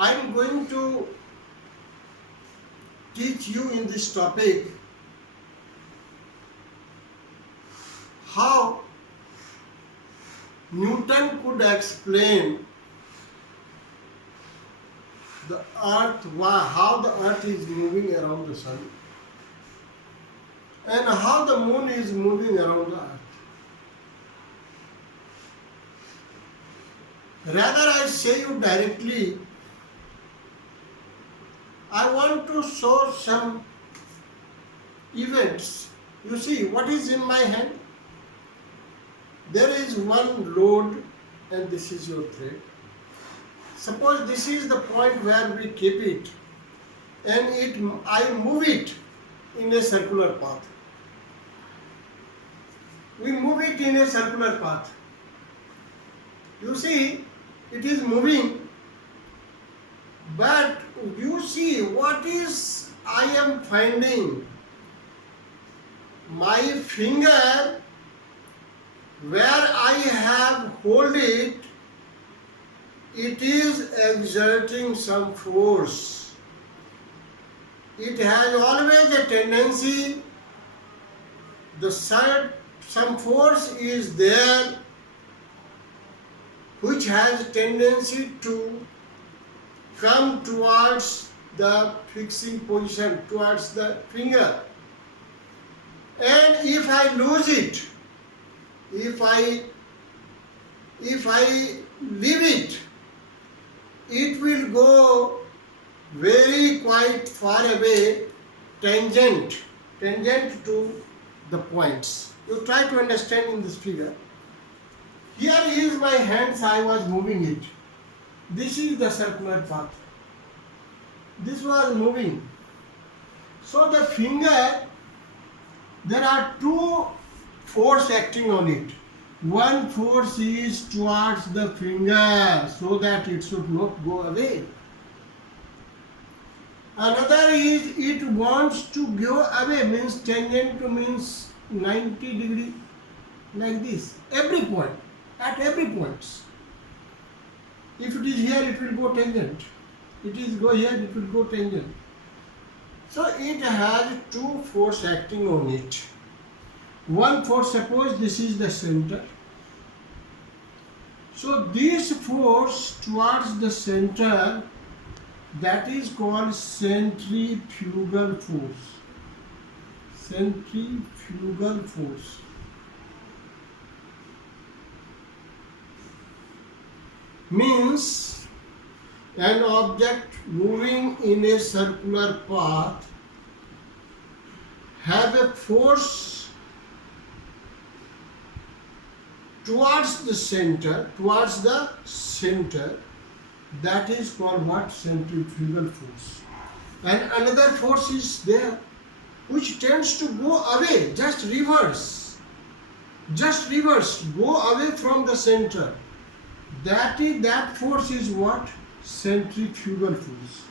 I am going to teach you in this topic how Newton could explain the earth, how the earth is moving around the sun and how the moon is moving around the earth. Rather, I say you directly, I want to show some events. You see, what is in my hand? There is one load and this is your thread. Suppose this is the point where we keep it and I move it in a circular path. We move it in a circular path. You see, it is moving, but you see what is I am finding. My finger, where I have hold it, it is exerting some force. It has always a tendency, some force is there which has a tendency to come towards the fixing position, towards the finger. And if I lose it, if I leave it, it will go very quite far away, tangent to the points. You try to understand in this figure. Here is my hands, I was moving it. This is the circular path. This was moving. So the finger, there are two forces acting on it. One force is towards the finger so that it should not go away. Another is it wants to go away, means tangent to means 90 degree, like this. Every point, at every point. If it is here, it will go tangent. It is go here, it will go tangent. So it has two forces acting on it. One force, suppose this is the center. So this force towards the center, that is called centrifugal force. Centrifugal force. Means an object moving in a circular path have a force towards the center, that is called what? Centrifugal force. And another force is there which tends to go away, just reverse, go away from the center. That force is what? Centrifugal force.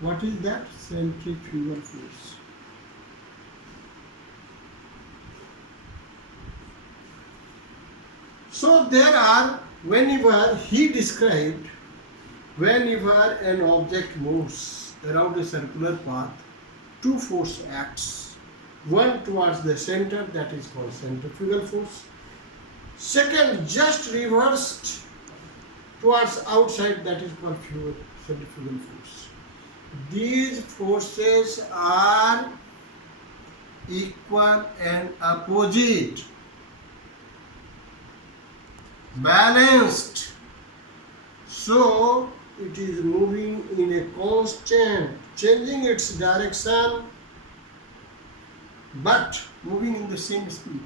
What is that? Centrifugal force. So there are, whenever he described, whenever an object moves around a circular path, two force acts. One towards the center, that is called centrifugal force. Second, just reversed towards outside, that is called centrifugal force. These forces are equal and opposite, balanced. So it is moving in a constant, changing its direction, but moving in the same speed.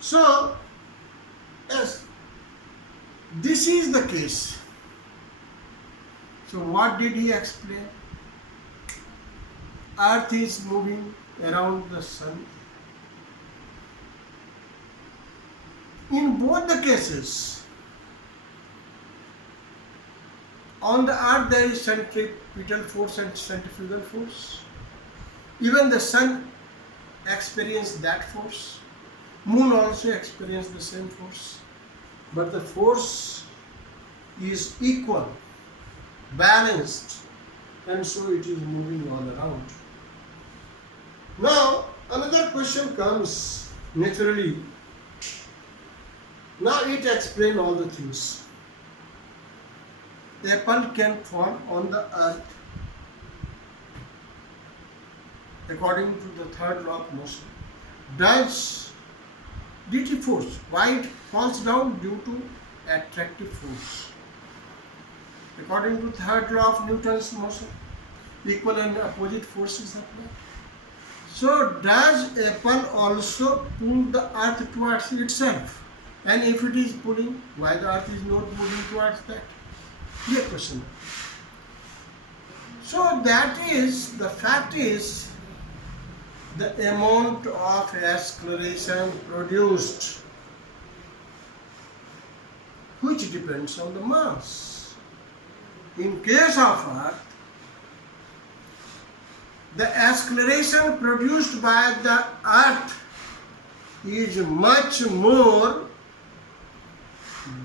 So, yes, this is the case. So what did he explain? Earth is moving around the sun. In both the cases, on the earth there is centripetal force and centrifugal force. Even the sun experienced that force. Moon also experienced the same force. But the force is equal. balanced, and so it is moving all around. Now another question comes naturally. Now it explains all the things. Apple can fall on the earth according to the third law of motion. Does DT force, why it falls down? Due to attractive force. According to third law of Newton's motion, equal and opposite forces apply. So does apple also pull the earth towards itself? And if it is pulling, why the earth is not moving towards that? Clear question. So that is, the fact is, the amount of acceleration produced, which depends on the mass. In case of earth, the acceleration produced by the earth is much more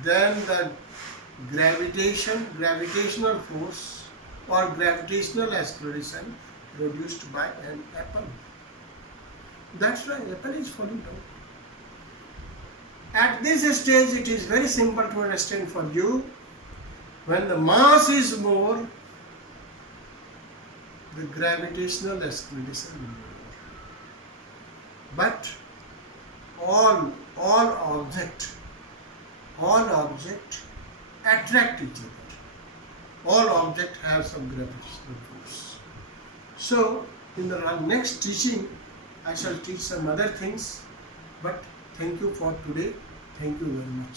than the gravitational force or gravitational acceleration produced by an apple. That's why apple is falling down. At this stage, it is very simple to understand for you. When the mass is more, the gravitational acceleration is more. But all object attract each other. All object have some gravitational force. So in the next teaching, I shall teach some other things. But thank you for today. Thank you very much.